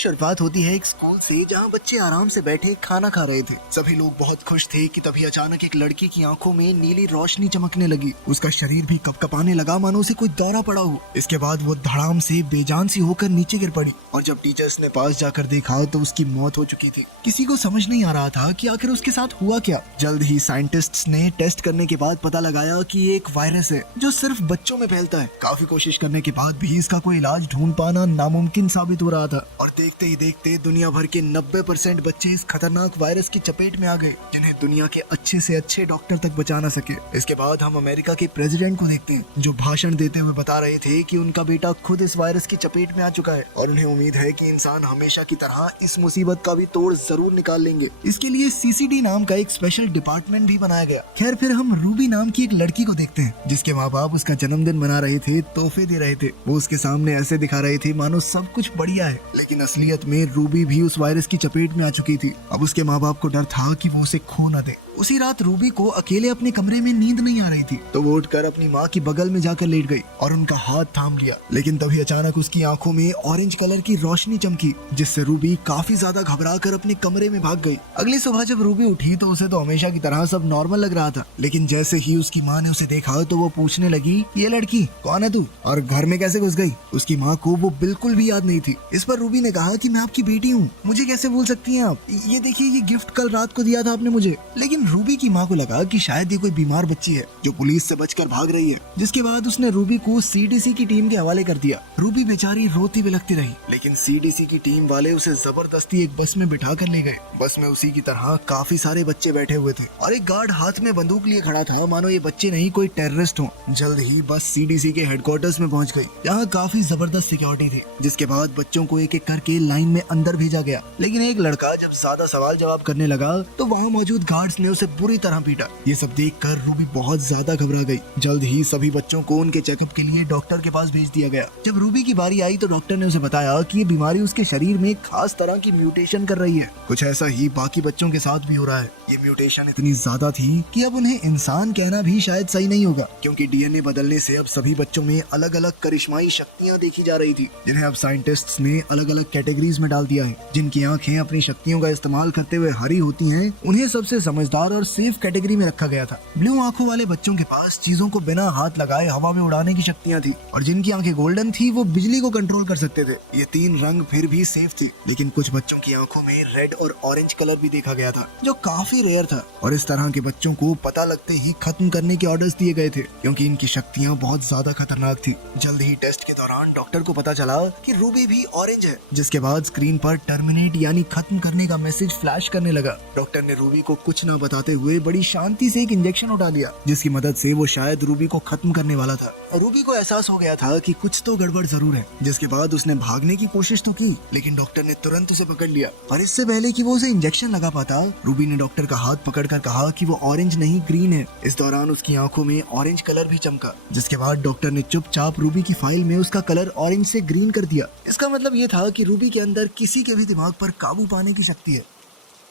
शुरुआत होती है एक स्कूल से जहाँ बच्चे आराम से बैठे खाना खा रहे थे। सभी लोग बहुत खुश थे कि तभी अचानक एक लड़की की आंखों में नीली रोशनी चमकने लगी। उसका शरीर भी कपकपाने लगा मानो उसे कोई दौरा पड़ा हो। इसके बाद वो धड़ाम से बेजान सी होकर नीचे गिर पड़ी और जब टीचर्स ने पास जाकर देखा तो उसकी मौत हो चुकी थी। किसी को समझ नहीं आ रहा था कि आखिर उसके साथ हुआ क्या। जल्द ही साइंटिस्ट्स ने टेस्ट करने के बाद पता लगाया कि ये एक वायरस है जो सिर्फ बच्चों में फैलता है। काफी कोशिश करने के बाद भी इसका कोई इलाज ढूंढ पाना नामुमकिन साबित हो रहा था और देखते ही देखते दुनिया भर के 90% बच्चे इस खतरनाक वायरस की चपेट में आ गए जिन्हें दुनिया के अच्छे से अच्छे डॉक्टर तक बचा ना सके। इसके बाद हम अमेरिका के प्रेसिडेंट को देखते हैं जो भाषण देते हुए बता रहे थे कि उनका बेटा खुद इस वायरस की चपेट में आ चुका है और उन्हें उम्मीद है कि इंसान हमेशा की तरह इस मुसीबत का भी तोड़ जरूर निकाल लेंगे। इसके लिए सीसीडी नाम का एक स्पेशल डिपार्टमेंट भी बनाया गया। खैर फिर हम रूबी नाम की एक लड़की को देखते हैं जिसके माँ बाप उसका जन्मदिन मना रहे थे, तोहफे दे रहे थे। वो उसके सामने ऐसे दिखा रहे थे मानो सब कुछ बढ़िया है, लेकिन असलियत में रूबी भी उस वायरस की चपेट में आ चुकी थी। अब उसके माँ बाप को डर था कि वो उसे खो न दे। उसी रात रूबी को अकेले अपने कमरे में नींद नहीं आ रही थी तो वो उठकर अपनी माँ की बगल में जाकर लेट गई और उनका हाथ थाम लिया। लेकिन तभी अचानक उसकी आंखों में ऑरेंज कलर की रोशनी चमकी जिससे रूबी काफी ज्यादा घबराकर अपने कमरे में भाग गई। अगली सुबह जब रूबी उठी तो उसे तो हमेशा की तरह सब नॉर्मल लग रहा था, लेकिन जैसे ही उसकी माँ ने उसे देखा तो वो पूछने लगी, ये लड़की कौन है तू और घर में कैसे घुस गई? उसकी माँ को वो बिल्कुल भी याद नहीं थी। इस पर रूबी ने कहा कि मैं आपकी बेटी हूँ, मुझे कैसे भूल सकती हैं आप? ये देखिए ये गिफ्ट कल रात को दिया था आपने मुझे। लेकिन रूबी की माँ को लगा कि शायद ये कोई बीमार बच्ची है जो पुलिस से बचकर भाग रही है, जिसके बाद उसने रूबी को सीडीसी की टीम के हवाले कर दिया। रूबी बेचारी रोती बिलखती रही, लेकिन सीडीसी की टीम वाले उसे जबरदस्ती एक बस में बिठा कर ले गए। बस में उसी की तरह काफी सारे बच्चे बैठे हुए थे और एक गार्ड हाथ में बंदूक लिए खड़ा था मानो ये बच्चे नहीं कोई टेररिस्ट हो। जल्द ही बस सीडीसी के हेडक्वार्टर्स में पहुंच गई। यहाँ काफी जबरदस्त सिक्योरिटी थी, जिसके बाद बच्चों को एक एक करके लाइन में अंदर भेजा गया। लेकिन एक लड़का जब सादा सवाल जवाब करने लगा तो वहाँ मौजूद गार्ड्स ने उसे बुरी तरह पीटा। ये सब देखकर रूबी बहुत ज्यादा घबरा गई। जल्द ही सभी बच्चों को उनके चेकअप के लिए डॉक्टर के पास भेज दिया गया। जब रूबी की बारी आई तो डॉक्टर ने उसे बताया कि ये बीमारी उसके शरीर में खास तरह की म्यूटेशन कर रही है। कुछ ऐसा ही बाकी बच्चों के साथ भी हो रहा है। ये म्यूटेशन इतनी ज्यादा थी कि अब उन्हें इंसान कहना भी शायद सही नहीं होगा, क्योंकि डीएनए बदलने से अब सभी बच्चों में अलग अलग करिश्माई शक्तियाँ देखी जा रही थी, जिन्हें अब साइंटिस्ट्स ने अलग अलग कैटेगरीज में डाल दिया है। जिनकी आंखें अपनी शक्तियों का इस्तेमाल करते हुए हरी होती हैं, उन्हें सबसे समझदार और सेफ कैटेगरी में रखा गया था। ब्लू आंखों वाले बच्चों के पास चीजों को बिना हाथ लगाए हवा में उड़ाने की शक्तियाँ थी और जिनकी आंखें गोल्डन थी वो बिजली को कंट्रोल कर सकते थे। ये तीन रंग फिर भी सेफ थे, लेकिन कुछ बच्चों की आंखों में रेड और ऑरेंज कलर भी देखा गया था जो काफी रेयर था और इस तरह के बच्चों को पता लगते ही खत्म करने के ऑर्डर्स दिए गए थे, क्योंकि इनकी शक्तियाँ बहुत ज्यादा खतरनाक थी। जल्द ही टेस्ट के दौरान डॉक्टर को पता चला कि रूबी भी ऑरेंज है, जिसके बाद स्क्रीन पर टर्मिनेट यानी खत्म करने का मैसेज फ्लैश करने लगा। डॉक्टर ने रूबी को कुछ न बताते हुए बड़ी शांति से एक इंजेक्शन उठा लिया, जिसकी मदद से वो शायद रूबी को खत्म करने वाला था। रूबी को एहसास हो गया था कि कुछ तो गड़बड़ जरूर है, जिसके बाद उसने भागने की कोशिश तो की, लेकिन डॉक्टर ने तुरंत उसे पकड़ लिया। पर इससे पहले कि वो उसे इंजेक्शन लगा पाता, रूबी ने डॉक्टर का हाथ पकड़कर कहा कि वो ऑरेंज नहीं ग्रीन है। इस दौरान उसकी आंखों में ऑरेंज कलर भी चमका, जिसके बाद डॉक्टर ने चुपचाप रूबी की फाइल में उसका कलर ऑरेंज से ग्रीन कर दिया। इसका मतलब ये था कि रूबी के अंदर किसी के भी दिमाग पर काबू पाने की शक्ति है।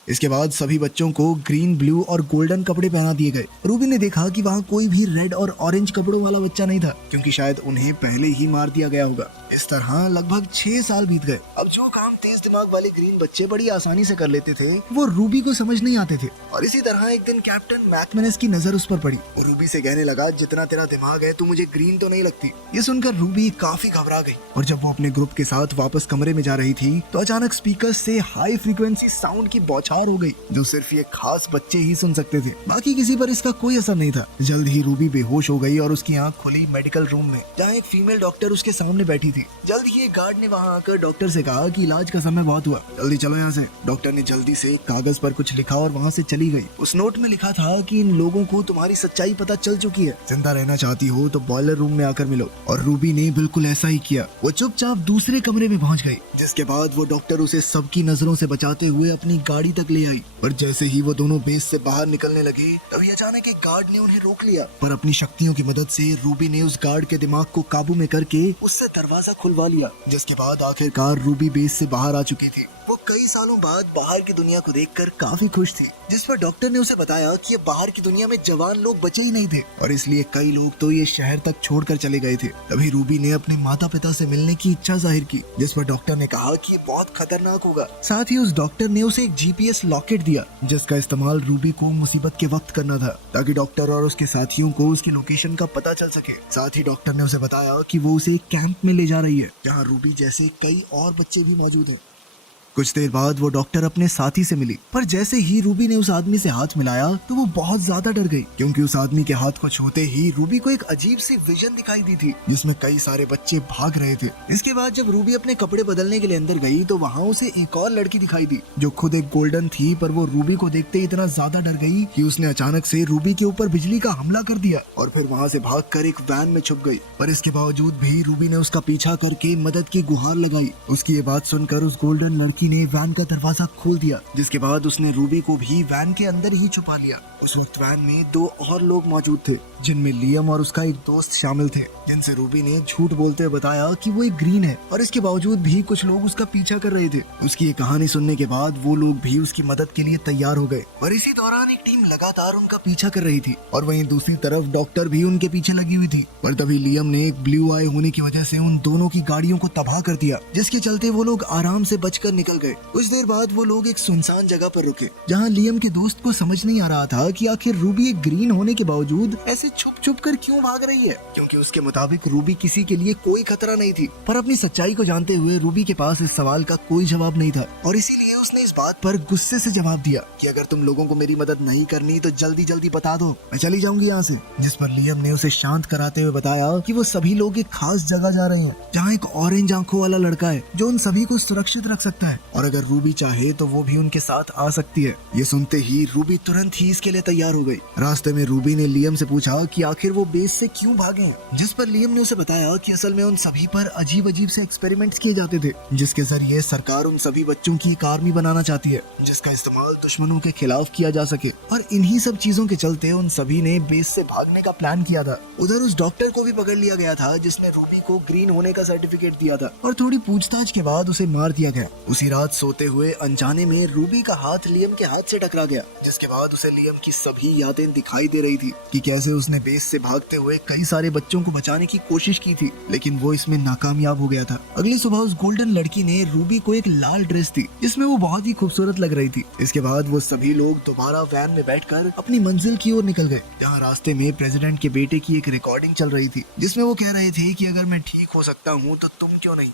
इसके बाद सभी बच्चों को ग्रीन, ब्लू और गोल्डन कपड़े पहना दिए गए। रूबी ने देखा कि वहाँ कोई भी रेड और ऑरेंज कपड़ों वाला बच्चा नहीं था, क्योंकि शायद उन्हें पहले ही मार दिया गया होगा। इस तरह लगभग 6 साल बीत गए। अब जो काम तेज दिमाग वाले ग्रीन बच्चे बड़ी आसानी से कर लेते थे वो रूबी को समझ नहीं आते थे। और इसी तरह एक दिन कैप्टन मैकमेनस की नजर उस पर पड़ी। वो रूबी से कहने लगा, जितना तेरा दिमाग है तू मुझे ग्रीन तो नहीं लगती। ये सुनकर रूबी काफी घबरा गई और जब वो अपने ग्रुप के साथ वापस कमरे में जा रही थी तो अचानक स्पीकर से हाई फ्रीक्वेंसी साउंड की बौछार हो गई जो सिर्फ ये खास बच्चे ही सुन सकते थे। बाकी किसी पर इसका कोई असर नहीं था। जल्द ही रूबी बेहोश हो गई और उसकी आंख खुली मेडिकल रूम में, जहाँ एक फीमेल डॉक्टर उसके सामने बैठी थी। जल्द ही एक गार्ड ने वहाँ आकर डॉक्टर से कहा कि इलाज का समय बहुत हुआ, जल्दी चलो यहाँ से। डॉक्टर ने जल्दी से कागज पर कुछ लिखा और वहाँ से चली गई। उस नोट में लिखा था कि इन लोगों को तुम्हारी सच्चाई पता चल चुकी है, जिंदा रहना चाहती हो तो बॉयलर रूम में आकर मिलो। और रूबी ने बिल्कुल ऐसा ही किया। वो चुपचाप दूसरे कमरे में पहुँच गई, जिसके बाद वो डॉक्टर उसे सबकी नजरों से बचाते हुए अपनी गाड़ी तक ले आई। पर जैसे ही वो दोनों बेस से बाहर निकलने लगे तभी अचानक एक गार्ड ने उन्हें रोक लिया। पर अपनी शक्तियों की मदद से रूबी ने उस गार्ड के दिमाग को काबू में करके उससे दरवाजा खुलवा लिया, जिसके बाद आखिरकार रूबी बेस से बाहर आ चुकी थी। वो कई सालों बाद बाहर की दुनिया को देखकर काफी खुश थी, जिस पर डॉक्टर ने उसे बताया कि अब बाहर की दुनिया में जवान लोग बचे ही नहीं थे और इसलिए कई लोग तो ये शहर तक छोड़कर चले गए थे। तभी रूबी ने अपने माता पिता से मिलने की इच्छा जाहिर की, जिस पर डॉक्टर ने कहा कि ये बहुत खतरनाक होगा। साथ ही उस डॉक्टर ने उसे एक GPS लॉकेट दिया, जिसका इस्तेमाल रूबी को मुसीबत के वक्त करना था, ताकि डॉक्टर और उसके साथियों को उसकी लोकेशन का पता चल सके। साथ ही डॉक्टर ने उसे बताया कि वो उसे एक कैंप में ले जा रही है, जहाँ रूबी जैसे कई और बच्चे भी मौजूद हैं। कुछ देर बाद वो डॉक्टर अपने साथी से मिली, पर जैसे ही रूबी ने उस आदमी से हाथ मिलाया तो वो बहुत ज्यादा डर गई, क्योंकि उस आदमी के हाथ को छूते ही रूबी को एक अजीब सी विजन दिखाई दी थी, जिसमें कई सारे बच्चे भाग रहे थे। इसके बाद जब रूबी अपने कपड़े बदलने के लिए अंदर गई तो वहाँ उसे एक और लड़की दिखाई दी, जो खुद एक गोल्डन थी, पर वो रूबी को देखते ही इतना ज्यादा डर गई कि उसने अचानक से रूबी के ऊपर बिजली का हमला कर दिया और फिर वहाँ से भागकर एक वैन में छुप गई। पर इसके बावजूद भी रूबी ने उसका पीछा करके मदद की गुहार लगाई। उसकी ये बात सुनकर उस गोल्डन लड़की ने वैन का दरवाजा खोल दिया, जिसके बाद उसने रूबी को भी वैन के अंदर ही छुपा लिया। उस वक्त वैन में 2 और लोग मौजूद थे, जिनमें लियम और उसका एक दोस्त शामिल थे, जिनसे रूबी ने झूठ बोलते हुए बताया कि वो एक ग्रीन है, और इसके बावजूद भी कुछ लोग उसका पीछा कर रहे थे। उसकी ये कहानी सुनने के बाद वो लोग भी उसकी मदद के लिए तैयार हो गए और इसी दौरान एक टीम लगातार उनका पीछा कर रही थी और वहीं दूसरी तरफ डॉक्टर भी उनके पीछे लगी हुई थी। पर तभी लियम ने एक ब्लू आई होने की वजह से उन दोनों की गाड़ियों को तबाह कर दिया, जिसके चलते वो लोग आराम से बचकर निकल गए। कुछ देर बाद वो लोग एक सुनसान जगह पर रुके, जहाँ लियम के दोस्त को समझ नहीं आ रहा था कि आखिर रूबी एक ग्रीन होने के बावजूद ऐसे छुप छुप कर क्यों भाग रही है, क्योंकि उसके मुताबिक रूबी किसी के लिए कोई खतरा नहीं थी। पर अपनी सच्चाई को जानते हुए रूबी के पास इस सवाल का कोई जवाब नहीं था और इसीलिए उसने इस बात पर गुस्से से जवाब दिया कि अगर तुम लोगों को मेरी मदद नहीं करनी तो जल्दी जल्दी बता दो, मैं चली जाऊंगी यहाँ से। जिस पर लियम ने उसे शांत कराते हुए बताया कि वो सभी लोग एक खास जगह जा रहे हैं, जहाँ एक ऑरेंज आंखों वाला लड़का है जो उन सभी को सुरक्षित रख सकता है, और अगर रूबी चाहे तो वो भी उनके साथ आ सकती है। ये सुनते ही रूबी तुरंत ही इसके लिए तैयार हो गई। रास्ते में रूबी ने लियम से पूछा कि आखिर वो बेस से क्यों भागे हैं, जिस पर लियम ने उसे बताया कि असल में उन सभी पर अजीब अजीब से एक्सपेरिमेंट्स किए जाते थे, जिसके जरिए सरकार उन सभी बच्चों की एक आर्मी बनाना चाहती है, जिसका इस्तेमाल दुश्मनों के खिलाफ किया जा सके। और इन्हीं सब चीजों के चलते उन सभी ने बेस से भागने का प्लान किया था। उधर उस डॉक्टर को भी पकड़ लिया गया था, जिसने रूबी को ग्रीन होने का सर्टिफिकेट दिया था, और थोड़ी पूछताछ के बाद उसे मार दिया गया। उसी रात सोते हुए अनजाने में रूबी का हाथ लियम के हाथ से टकरा गया, जिसके बाद उसे लियम की सभी यादें दिखाई दे रही थी कि कैसे उसने बेस से भागते हुए कई सारे बच्चों को बचाने की कोशिश की थी, लेकिन वो इसमें नाकामयाब हो गया था। अगली सुबह उस गोल्डन लड़की ने रूबी को एक लाल ड्रेस दी, जिसमें वो बहुत ही खूबसूरत लग रही थी। इसके बाद वो सभी लोग दोबारा वैन में बैठकर अपनी मंजिल की ओर निकल गए, जहाँ रास्ते में प्रेसिडेंट के बेटे की एक रिकॉर्डिंग चल रही थी, जिसमें वो कह रहे थे कि अगर मैं ठीक हो सकता हूँ तो तुम क्यों नहीं।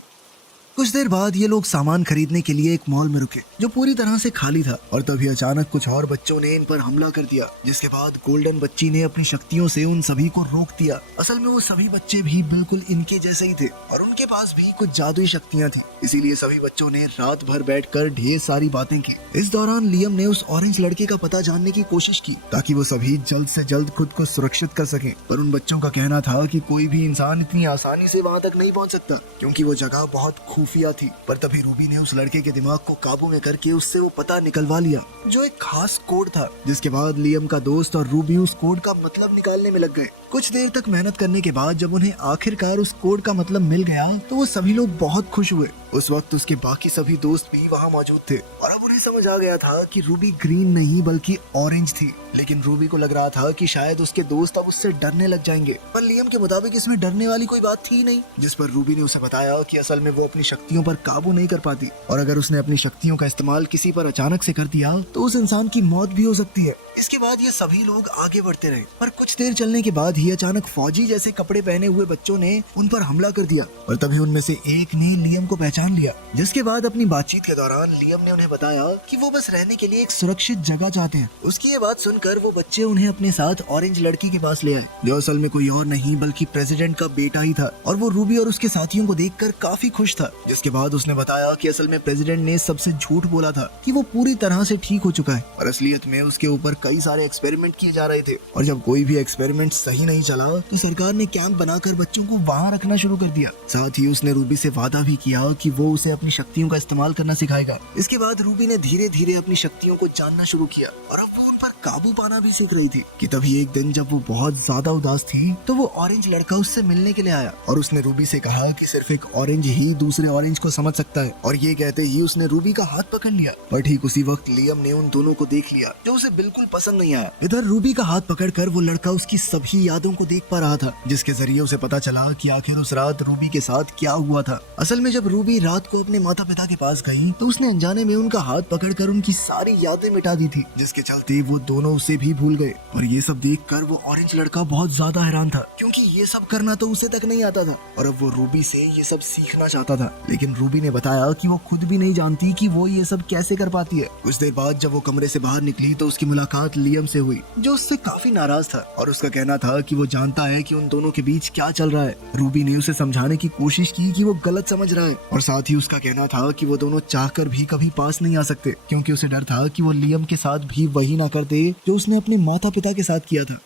कुछ देर बाद ये लोग सामान खरीदने के लिए एक मॉल में रुके, जो पूरी तरह से खाली था, और तभी अचानक कुछ और बच्चों ने इन पर हमला कर दिया, जिसके बाद गोल्डन बच्ची ने अपनी शक्तियों से उन सभी को रोक दिया। असल में वो सभी बच्चे भी बिल्कुल इनके जैसे ही थे और उनके पास भी कुछ जादुई शक्तियाँ थी, इसीलिए सभी बच्चों ने रात भर बैठकर ढेर सारी बातें की। इस दौरान लियम ने उस ऑरेंज लड़के का पता जानने की कोशिश की, ताकि वो सभी जल्द से जल्द खुद को सुरक्षित कर सकें। पर उन बच्चों का कहना था कि कोई भी इंसान इतनी आसानी से वहाँ तक नहीं पहुँच सकता, क्योंकि वो जगह बहुत खुफिया थी। पर तभी रूबी ने उस लड़के के दिमाग को काबू में करके उससे वो पता निकलवा लिया, जो एक खास कोड था, जिसके बाद लियम का दोस्त और रूबी उस कोड का मतलब निकालने में लग गए। कुछ देर तक मेहनत करने के बाद जब उन्हें आखिरकार उस कोड का मतलब मिल गया तो वो सभी लोग बहुत खुश हुए। उस वक्त उसके बाकी सभी दोस्त भी वहाँ मौजूद थे और अब उन्हें समझ आ गया था कि रूबी ग्रीन नहीं बल्कि ऑरेंज थी। लेकिन रूबी को लग रहा था कि शायद उसके दोस्त अब उससे डरने लग जाएंगे, पर लियम के मुताबिक इसमें डरने वाली कोई बात थी नहीं। जिस पर रूबी ने उसे बताया कि असल में वो अपनी शक्तियों पर काबू नहीं कर पाती, और अगर उसने अपनी शक्तियों का इस्तेमाल किसी पर अचानक से कर दिया तो उस इंसान की मौत भी हो सकती है। इसके बाद ये सभी लोग आगे बढ़ते रहे, पर कुछ देर चलने के बाद ही अचानक फौजी जैसे कपड़े पहने हुए बच्चों ने उन पर हमला कर दिया, और तभी उनमें से एक ने लियम को पहचान लिया। जिसके बाद अपनी बातचीत के दौरान लियम ने उन्हें बताया कि वो बस रहने के लिए एक सुरक्षित जगह चाहते हैं। उसकी ये बात सुनकर वो बच्चे उन्हें अपने साथ ऑरेंज लड़की के पास ले आए, जो असल में कोई और नहीं बल्कि प्रेसिडेंट का बेटा ही था, और वो रूबी और उसके साथियों को देखकर काफी खुश था। जिसके बाद उसने बताया कि असल में प्रेसिडेंट ने सबसे झूठ बोला था कि वो पूरी तरह से ठीक हो चुका है, और असलियत में उसके ऊपर कई सारे एक्सपेरिमेंट किए जा रहे थे, और जब कोई भी एक्सपेरिमेंट सही नहीं चला तो सरकार ने कैंप बनाकर बच्चों को वहाँ रखना शुरू कर दिया। साथ ही उसने रूबी से वादा भी किया कि वो उसे अपनी शक्तियों का इस्तेमाल करना सिखाएगा। इसके बाद रूबी ने धीरे धीरे अपनी शक्तियों को जानना शुरू किया, और अब वो उन पर काबू पाना भी सीख रही थी कि तभी एक दिन जब वो बहुत ज्यादा उदास थी तो वो ऑरेंज लड़का उससे मिलने के लिए आया और उसने रूबी से कहा कि सिर्फ एक ऑरेंज ही दूसरे ऑरेंज को समझ सकता है। और ये कहते ही उसने रूबी का हाथ पकड़ लिया। पर ठीक उसी वक्त लियम ने उन दोनों को देख लिया जो उसे बिल्कुल पसंद नहीं आया। इधर रूबी का हाथ पकड़कर वो लड़का उसकी सभी यादों को देख पा रहा था, जिसके जरिए उसे पता चला कि आखिर उस रात रूबी के साथ क्या हुआ था। असल में जब रूबी रात को अपने माता पिता के पास गई तो उसने अनजाने में उनका हाथ पकड़कर उनकी सारी यादें मिटा दी थी, जिसके चलते वो दोनों उसे भी भूल गए। और ये सब देखकर वो ऑरेंज लड़का बहुत ज्यादा हैरान था, क्योंकि ये सब करना तो उसे तक नहीं आता था और अब वो रूबी से ये सब सीखना चाहता था। लेकिन रूबी ने बताया कि वो खुद भी नहीं जानती कि वो ये सब कैसे कर पाती है। कुछ देर बाद जब वो कमरे से बाहर निकली तो उसकी मुलाकात लियम से हुई, जो उससे काफी नाराज था और उसका कहना था कि वो जानता है कि उन दोनों के बीच क्या चल रहा है। रूबी ने उसे समझाने की कोशिश की कि वो गलत समझ रहा है और साथ ही उसका कहना था कि वो दोनों चाहकर भी कभी पास नहीं आ सकते, क्योंकि उसे डर था कि वो लियम के साथ भी वही ना कर दे जो उसने अपने माता पिता के साथ किया था।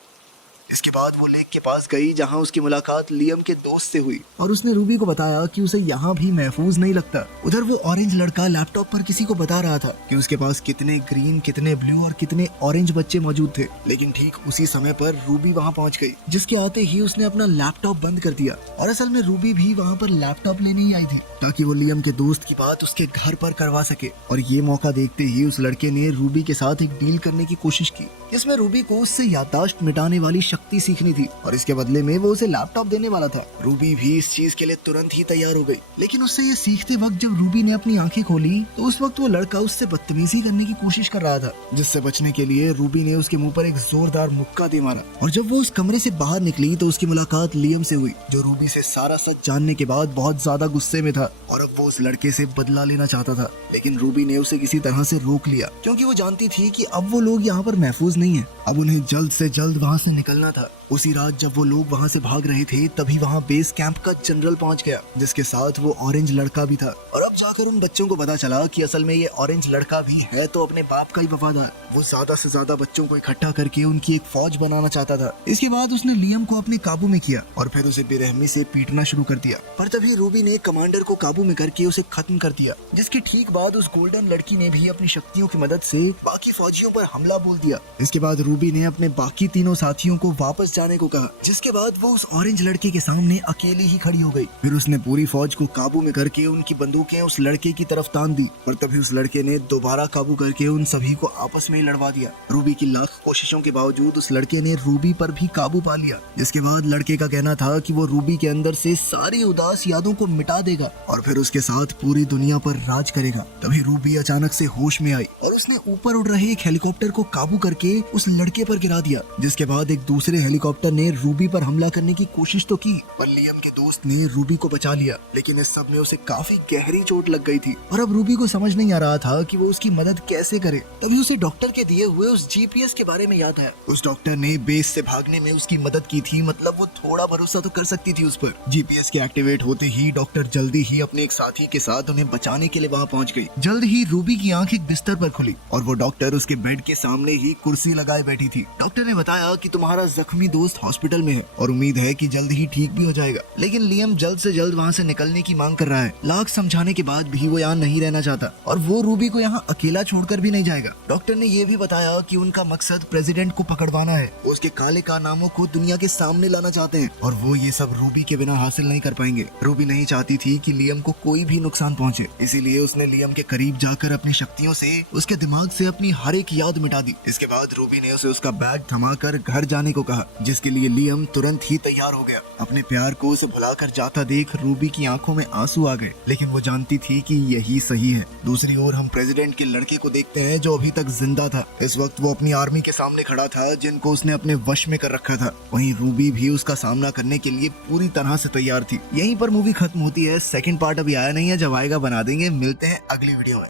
इसके बाद वो लेक के पास गई जहां उसकी मुलाकात लियम के दोस्त से हुई और उसने रूबी को बताया कि उसे यहाँ भी महफूज नहीं लगता। उधर वो ऑरेंज लड़का लैपटॉप पर किसी को बता रहा था कि उसके पास कितने ग्रीन, कितने ब्लू और कितने ऑरेंज बच्चे मौजूद थे। लेकिन ठीक उसी समय पर रूबी वहाँ पहुँच गई, जिसके आते ही उसने अपना लैपटॉप बंद कर दिया। और असल में रूबी भी वहाँ पर लैपटॉप लेने ही आई थी ताकि वो लियम के दोस्त की बात उसके घर पर करवा सके। और ये मौका देखते ही उस लड़के ने रूबी के साथ एक डील करने की कोशिश की, जिसमें रूबी को उससे याददाश्त मिटाने वाली शक्ति सीखनी थी और इसके बदले में वो उसे लैपटॉप देने वाला था। रूबी भी इस चीज के लिए तुरंत ही तैयार हो गई। लेकिन उससे ये सीखते वक्त जब रूबी ने अपनी आंखें खोली तो उस वक्त वो लड़का उससे बदतमीजी करने की कोशिश कर रहा था, जिससे बचने के लिए रूबी ने उसके मुंह पर एक जोरदार मुक्का दे मारा। और जब वो उस कमरे से बाहर निकली तो उसकी मुलाकात लियम से हुई, जो रूबी से सारा सच जानने के बाद बहुत ज्यादा गुस्से में था और अब वो उस लड़के से बदला लेना चाहता था। लेकिन रूबी ने उसे किसी तरह से रोक लिया, क्योंकि वो जानती थी कि अब वो लोग यहाँ पर महफूज नहीं है, अब उन्हें जल्द से जल्द वहाँ से निकलना था। उसी रात जब वो लोग वहाँ से भाग रहे थे तभी वहाँ बेस कैंप का जनरल पहुँच गया, जिसके साथ वो ऑरेंज लड़का भी था। और अब जाकर उन बच्चों को पता चला कि असल में ये ऑरेंज लड़का भी है तो अपने बाप का ही वफादार। वो ज्यादा से ज्यादा बच्चों को इकट्ठा करके उनकी एक फौज बनाना चाहता था। इसके बाद उसने लियम को अपने काबू में किया और फिर उसे बेरहमी से पीटना शुरू कर दिया। पर तभी रूबी ने कमांडर को काबू में करके उसे खत्म कर दिया, जिसके ठीक बाद उस गोल्डन लड़की ने भी अपनी शक्तियों की मदद से बाकी फौजियों पर हमला बोल दिया। इसके बाद रूबी ने अपने बाकी तीनों साथियों को वापस जाने को कहा, जिसके बाद वो उस ऑरेंज लड़के के सामने अकेली ही खड़ी हो गई। फिर उसने पूरी फौज को काबू में करके उनकी बंदूकें उस लड़के की तरफ तान दी और तभी उस लड़के ने दोबारा काबू करके उन सभी को आपस में ही लड़वा दिया। रूबी की लाख कोशिशों के बावजूद उस लड़के ने रूबी पर भी काबू पा लिया, जिसके बाद लड़के का कहना था कि वो रूबी के अंदर से सारी उदास यादों को मिटा देगा और फिर उसके साथ पूरी दुनिया पर राज करेगा। तभी रूबी अचानक से होश में आई और उसने ऊपर उड़ रहे एक हेलीकॉप्टर को काबू करके उस लड़के पर गिरा दिया, जिसके बाद एक दूसरे हेलीकॉप्टर ने रूबी पर हमला करने की कोशिश तो की, पर लियम के दोस्त ने रूबी को बचा लिया। लेकिन इस सब में उसे काफी गहरी चोट लग गई थी और अब रूबी को समझ नहीं आ रहा था कि वो उसकी मदद कैसे करे। तभी उसे डॉक्टर के दिए हुए उस जीपीएस के बारे में याद आया। उस डॉक्टर ने बेस से भागने में उसकी मदद की थी, मतलब वो थोड़ा भरोसा तो कर सकती थी उस पर। जीपीएस के एक्टिवेट होते ही डॉक्टर जल्दी ही अपने एक साथी के साथ उन्हें बचाने के लिए वहाँ पहुँच गई। जल्द ही रूबी की आंख एक बिस्तर पर खुली और वो डॉक्टर उसके बेड के सामने ही कुर्सी लगाए बैठी थी। डॉक्टर ने बताया कि तुम्हारा जख्मी दोस्त हॉस्पिटल में है और उम्मीद है कि जल्द ही ठीक भी हो जाएगा। लेकिन लियम जल्द से जल्द वहाँ से निकलने की मांग कर रहा है। लाख समझाने के बाद भी वो यहाँ नहीं रहना चाहता और वो रूबी को यहाँ अकेला छोड़कर भी नहीं जाएगा। डॉक्टर ने ये भी बताया कि उनका मकसद प्रेसिडेंट को पकड़वाना है, उसके काले कारनामों को दुनिया के सामने लाना चाहते हैं और वो ये सब रूबी के बिना हासिल नहीं कर पाएंगे। रूबी नहीं चाहती थी कि लियम को कोई भी नुकसान पहुँचे, इसीलिए उसने लियम के करीब जाकर अपनी शक्तियों से उसके दिमाग से अपनी हर एक याद मिटा दी। इसके बाद रूबी ने उसे उसका बैग थमाकर घर जाने को कहा, जिसके लिए लियम तुरंत ही तैयार हो गया। अपने प्यार को उसे भुलाकर जाता देख रूबी की आंखों में आंसू आ गए, लेकिन वो जानती थी कि यही सही है। दूसरी ओर हम प्रेसिडेंट के लड़के को देखते हैं जो अभी तक जिंदा था। इस वक्त वो अपनी आर्मी के सामने खड़ा था जिनको उसने अपने वश में कर रखा था। वहीं रूबी भी उसका सामना करने के लिए पूरी तरह से तैयार थी। यहीं पर मूवी खत्म होती है। सेकंड पार्ट अभी आया नहीं है, जब आएगा बना देंगे। मिलते हैं अगली वीडियो में।